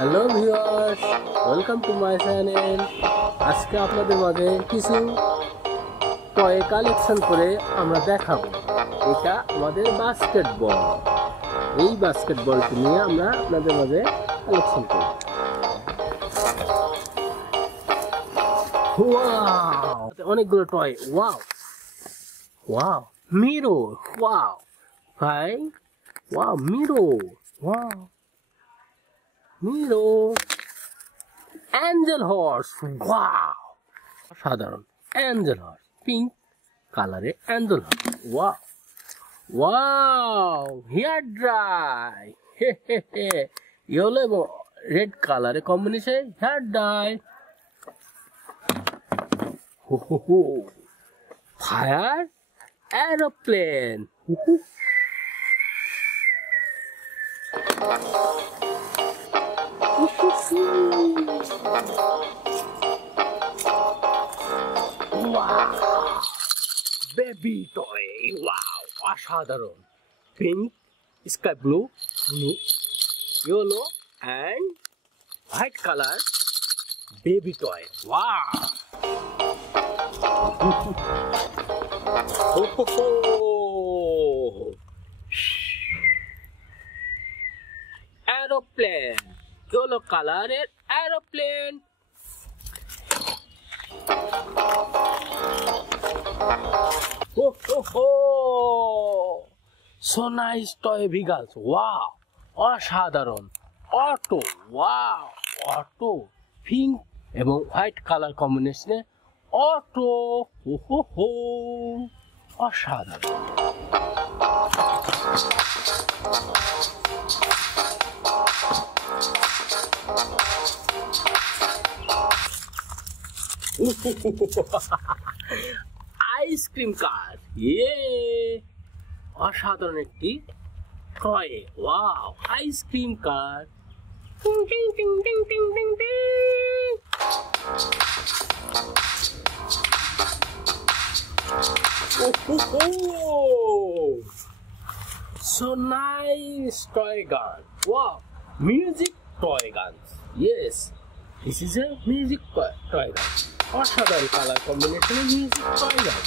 Hello viewers, welcome to my channel. আজকে আপনাদের মাঝে কিছু টয় কালেকশন করে আমরা দেখাবো। এটা আমাদের বাস্কেটবল। এই বাস্কেটবলটি নিয়ে আমরা আপনাদের মাঝে কালেকশন করি। ওয়াও, অনেকগুলো toy. Wow wow, mirror. Wow ভাই, wow mirror. Wow mirror. Angel horse. Wow, সাধারণ অ্যাঞ্জেল হর্স, পিঙ্ক কালারে angel horse. Wow wow, hair dry. Yellow এবং রেড কালারে combination hair dry. Fire aeroplane. Baby toy. Wow, অসাধারণ। Pink, sky blue, yellow and white colour baby toy. Wow. Aeroplane, yellow কালারের aeroplane. So nice toy vehicles. Wow, অসাধারণ। Auto. Wow, auto pink এবং white colour কম্বিনেশনে অটো। অসাধারণ। আইসক্রিম কার। অসাধারণ একটি toy. Wow, ice cream car. So nice toy gun. Wow, music toy guns. Yes, this is a music toy gun. অসাধারণ colour কম্বিনেশনে music toy gun.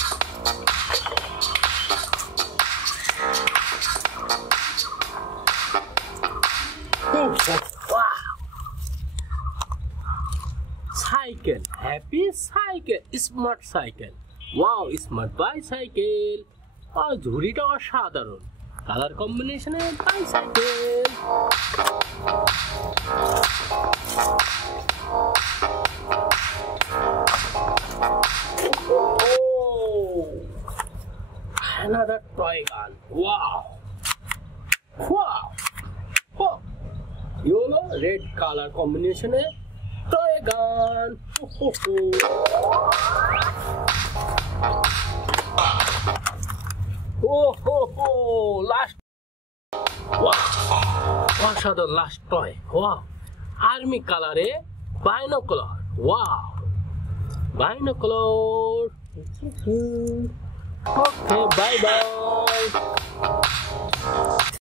Cycle, happy cycle, smart cycle. Wow, smart bicycle. আর ঝুড়িটা অসাধারণ colour কম্বিনেশনে bicycle. Another toy gun. Wow. Wow. Oh. Yellow red color combination toy gun. Last. Wow. Another last toy. Wow. Army color binocular. Wow. Binocular. Okay, bye bye.